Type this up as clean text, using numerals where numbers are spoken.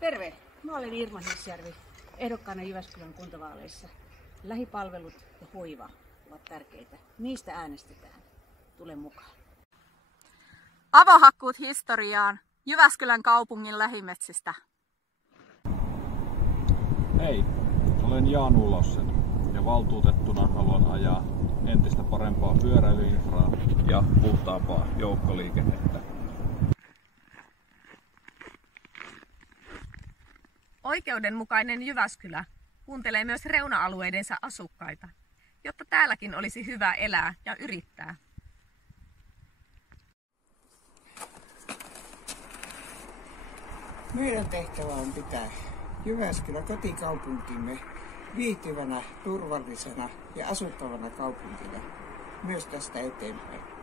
Terve! Mä olen Irma Hissjärvi, ehdokkaana Jyväskylän kuntavaaleissa. Lähipalvelut ja hoiva ovat tärkeitä. Niistä äänestetään. Tule mukaan. Avohakkuut historiaan Jyväskylän kaupungin lähimetsistä. Hei, olen Jan Ulosen ja valtuutettuna haluan ajaa entistä parempaa pyöräilyinfraa ja puhtaampaa joukkoliikennettä. Oikeudenmukainen Jyväskylä kuuntelee myös reuna-alueidensa asukkaita, jotta täälläkin olisi hyvä elää ja yrittää. Meidän tehtävä on pitää Jyväskylä kotikaupunkimme viihtyvänä, turvallisena ja asuttavana kaupunkina myös tästä eteenpäin.